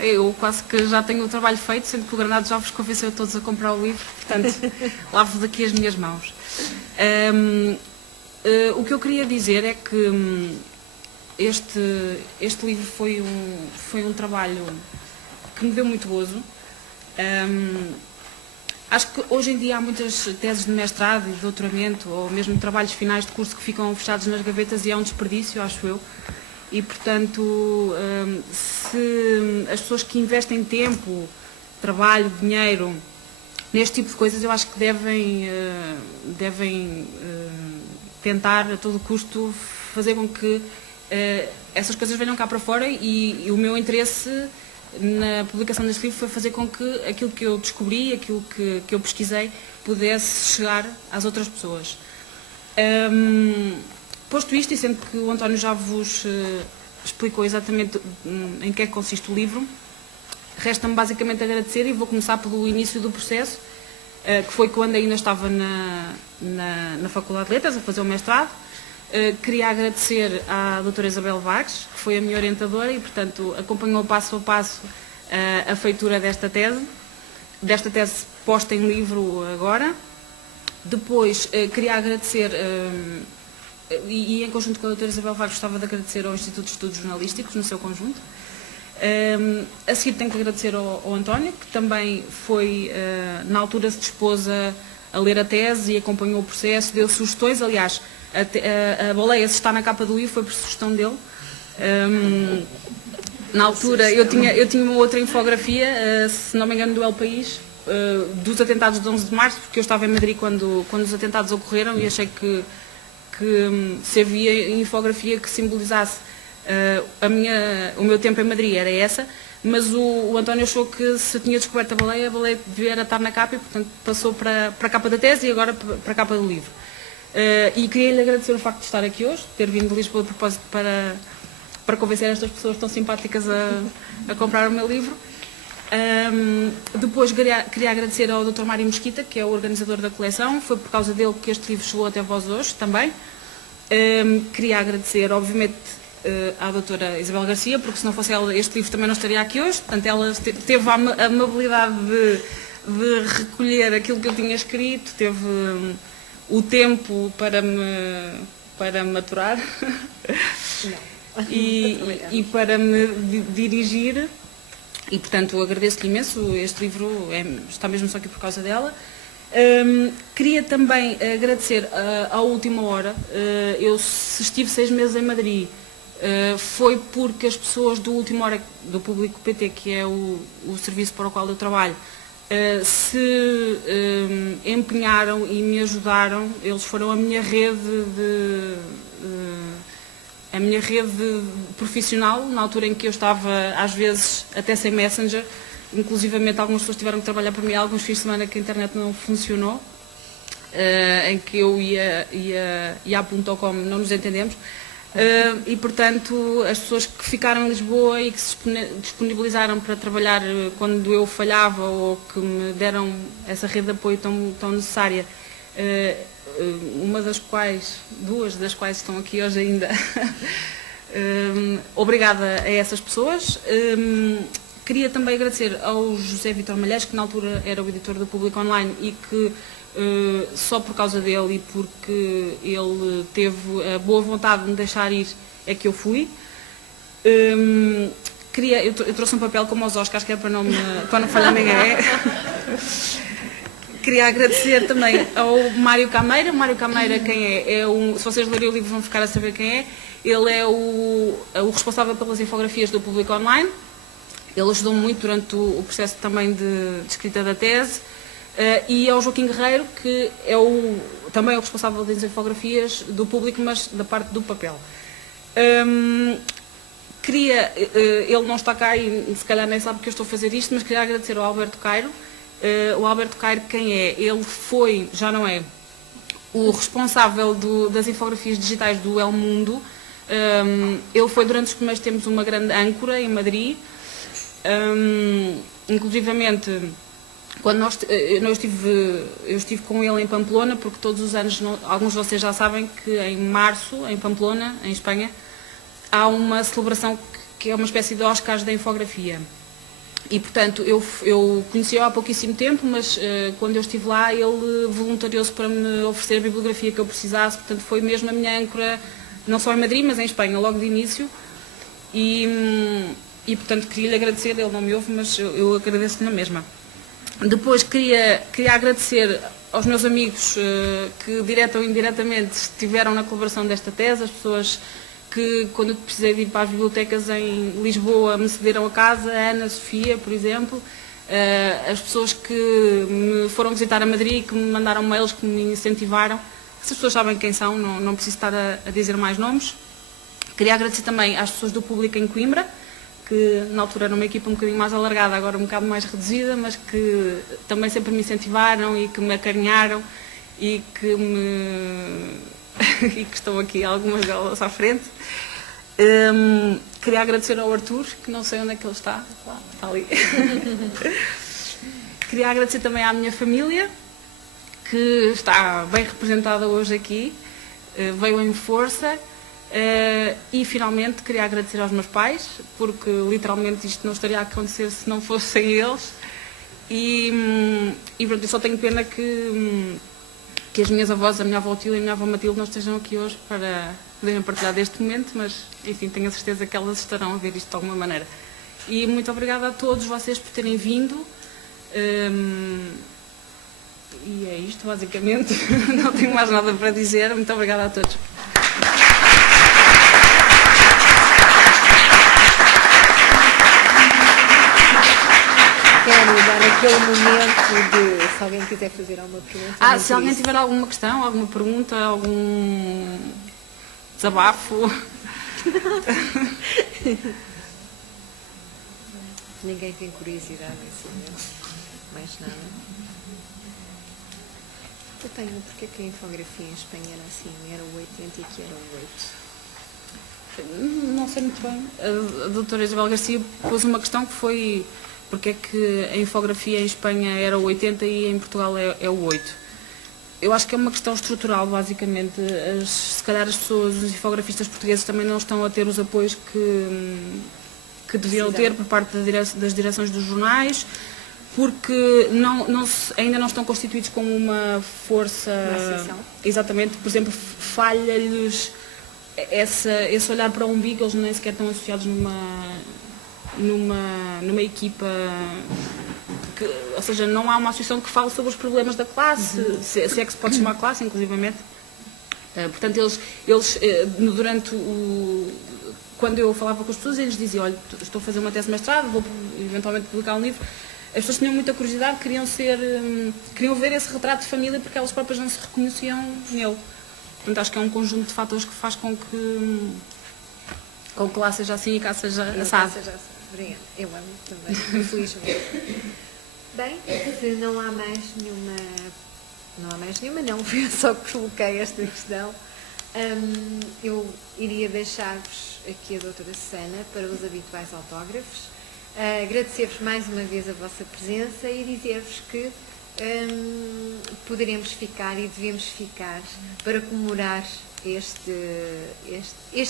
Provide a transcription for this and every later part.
Eu quase que já tenho o trabalho feito, sendo que o Granado já vos convenceu a todos a comprar o livro, portanto, lavo daqui as minhas mãos. O que eu queria dizer é que este livro foi um trabalho que me deu muito gozo. Acho que hoje em dia há muitas teses de mestrado e de doutoramento, ou mesmo trabalhos finais de curso que ficam fechados nas gavetas e é um desperdício, acho eu. E, portanto, se as pessoas que investem tempo, trabalho, dinheiro neste tipo de coisas, eu acho que devem tentar a todo custo fazer com que essas coisas venham cá para fora e o meu interesse na publicação deste livro foi fazer com que aquilo que eu descobri, aquilo que eu pesquisei, pudesse chegar às outras pessoas. Posto isto, e sendo que o António já vos explicou exatamente em que é que consiste o livro, resta-me basicamente agradecer e vou começar pelo início do processo, que foi quando ainda estava na Faculdade de Letras, a fazer o mestrado. Queria agradecer à doutora Isabel Vagos, que foi a minha orientadora e, portanto, acompanhou passo a passo a feitura desta tese posta em livro agora. Depois, queria agradecer, e em conjunto com a doutora Isabel Vagos, gostava de agradecer ao Instituto de Estudos Jornalísticos, no seu conjunto. A seguir tenho que agradecer ao António, que também foi, na altura se dispôs a ler a tese e acompanhou o processo, deu sugestões, aliás, a baleia, se está na capa do livro, foi por sugestão dele. Na altura eu tinha uma outra infografia, se não me engano do El País, dos atentados de 11 de março, porque eu estava em Madrid quando os atentados ocorreram e achei que se havia infografia que simbolizasse o meu tempo em Madrid, era essa, mas o António achou que se tinha descoberto a baleia devia estar na capa e, portanto, passou para a capa da tese e agora para a capa do livro. E queria-lhe agradecer o facto de estar aqui hoje, ter vindo de Lisboa de propósito para convencer estas pessoas tão simpáticas a comprar o meu livro. Depois queria agradecer ao Dr. Mário Mesquita, que é o organizador da coleção, foi por causa dele que este livro chegou até vós hoje também. Queria agradecer, obviamente, à doutora Isabel Garcia, porque se não fosse ela este livro também não estaria aqui hoje, portanto ela teve a amabilidade de recolher aquilo que eu tinha escrito, teve o tempo para me aturar e para me dirigir e, portanto, agradeço-lhe imenso. Este livro está mesmo só aqui por causa dela. Queria também agradecer à última hora. Eu estive 6 meses em Madrid, foi porque as pessoas do Última Hora, do Público PT, que é o serviço para o qual eu trabalho, se empenharam e me ajudaram. Eles foram a minha rede profissional, na altura em que eu estava, às vezes, até sem Messenger. Inclusivamente, algumas pessoas tiveram que trabalhar para mim alguns fins de semana que a internet não funcionou, em que eu ia à .com, não nos entendemos. E, portanto, as pessoas que ficaram em Lisboa e que se disponibilizaram para trabalhar quando eu falhava ou que me deram essa rede de apoio tão necessária, duas das quais estão aqui hoje ainda, obrigada a essas pessoas. Queria também agradecer ao José Vítor Malheiros, que na altura era o editor do Público Online e que só por causa dele e porque ele teve a boa vontade de me deixar ir é que eu fui. Eu trouxe um papel como aos Oscars, que é para não falhar ninguém. Queria agradecer também ao Mário Cameira. O Mário Cameira, quem é? Se vocês lerem o livro vão ficar a saber quem é. Ele é o responsável pelas infografias do Público Online. Ele ajudou-me muito durante o processo também de escrita da tese. E ao Joaquim Guerreiro, que é também o responsável das infografias do Público, mas da parte do papel. Ele não está cá e se calhar nem sabe que eu estou a fazer isto, mas queria agradecer ao Alberto Cairo. O Alberto Cairo, quem é? Ele foi, já não é, o responsável das infografias digitais do El Mundo. Ele foi durante os primeiros tempos uma grande âncora em Madrid. Inclusivamente, quando eu estive com ele em Pamplona, porque todos os anos, alguns de vocês já sabem que em março, em Pamplona, em Espanha, há uma celebração que é uma espécie de Oscars da infografia. E, portanto, eu conheci-o há pouquíssimo tempo, mas quando eu estive lá, ele voluntariou-se para me oferecer a bibliografia que eu precisasse. Portanto, foi mesmo a minha âncora, não só em Madrid, mas em Espanha, logo de início. E portanto, queria-lhe agradecer. Ele não me ouve, mas eu agradeço-lhe na mesma. Depois, queria agradecer aos meus amigos que, direta ou indiretamente, estiveram na colaboração desta tese, as pessoas que, quando eu precisei de ir para as bibliotecas em Lisboa, me cederam a casa, a Ana, a Sofia, por exemplo, as pessoas que me foram visitar a Madrid, que me mandaram mails, que me incentivaram. Essas pessoas sabem quem são, não preciso estar a dizer mais nomes. Queria agradecer também às pessoas do público em Coimbra, que na altura era uma equipa um bocadinho mais alargada, agora um bocado mais reduzida, mas que também sempre me incentivaram e que me acarinharam e que e que estão aqui algumas delas à frente. Queria agradecer ao Arthur, que não sei onde é que ele está ali. Queria agradecer também à minha família, que está bem representada hoje aqui, veio em força. E finalmente queria agradecer aos meus pais, porque literalmente isto não estaria a acontecer se não fossem eles. E pronto, eu só tenho pena que as minhas avós, a minha avó Otília e a minha avó Matilde, não estejam aqui hoje para poderem partilhar deste momento, mas enfim, tenho a certeza que elas estarão a ver isto de alguma maneira. E muito obrigada a todos vocês por terem vindo. E é isto, basicamente. Não tenho mais nada para dizer. Muito obrigada a todos. Quero dar aquele momento de, se alguém quiser fazer alguma pergunta. Se alguém tiver alguma questão, alguma pergunta, algum desabafo. Ninguém tem curiosidade nesse momento. Mais nada. Eu tenho, porque é que a infografia em Espanha era assim? Era o 80 e aqui era o 8? Não sei muito bem. A doutora Isabel Garcia pôs uma questão que foi porque é que a infografia em Espanha era o 80 e em Portugal é o 8. Eu acho que é uma questão estrutural, basicamente. Se calhar as pessoas, os infografistas portugueses também não estão a ter os apoios que deviam ter por parte das direções dos jornais, porque ainda não estão constituídos como uma força... Uma associação. Exatamente. Por exemplo, falha-lhes esse olhar para o umbigo, eles nem sequer estão associados numa equipa, ou seja, não há uma associação que fale sobre os problemas da classe, se é que se pode chamar classe, inclusivamente. Portanto, eles quando eu falava com as pessoas, eles diziam, olha, estou a fazer uma tese de mestrado, vou eventualmente publicar um livro. As pessoas tinham muita curiosidade, queriam ver esse retrato de família porque elas próprias não se reconheciam nele. Portanto, acho que é um conjunto de fatores que faz com que lá seja assim e cá seja assado. Obrigada. Eu amo também, infelizmente. Bem, se não há mais nenhuma... Não, eu só coloquei esta questão. Eu iria deixar-vos aqui a doutora Susana para os habituais autógrafos. Agradecer-vos mais uma vez a vossa presença e dizer-vos que poderemos ficar e devemos ficar para comemorar este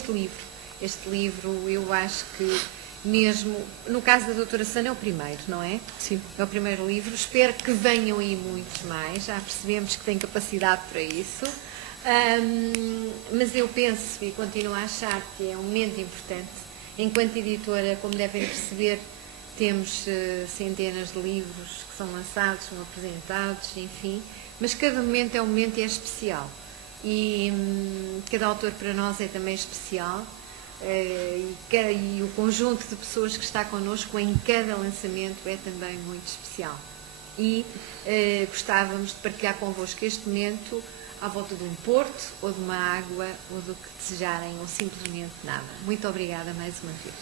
livro. Este livro, eu acho que mesmo, no caso da doutora Susana é o primeiro, não é? Sim. É o primeiro livro, espero que venham aí muitos mais, já percebemos que tem capacidade para isso, mas eu penso e continuo a achar que é um momento importante. Enquanto editora, como devem perceber, temos centenas de livros que são lançados, são apresentados, enfim, mas cada momento é um momento e é especial. E cada autor para nós é também especial. E o conjunto de pessoas que está connosco em cada lançamento é também muito especial. E gostávamos de partilhar convosco este momento à volta de um porto, ou de uma água, ou do que desejarem, ou simplesmente nada. Muito obrigada mais uma vez.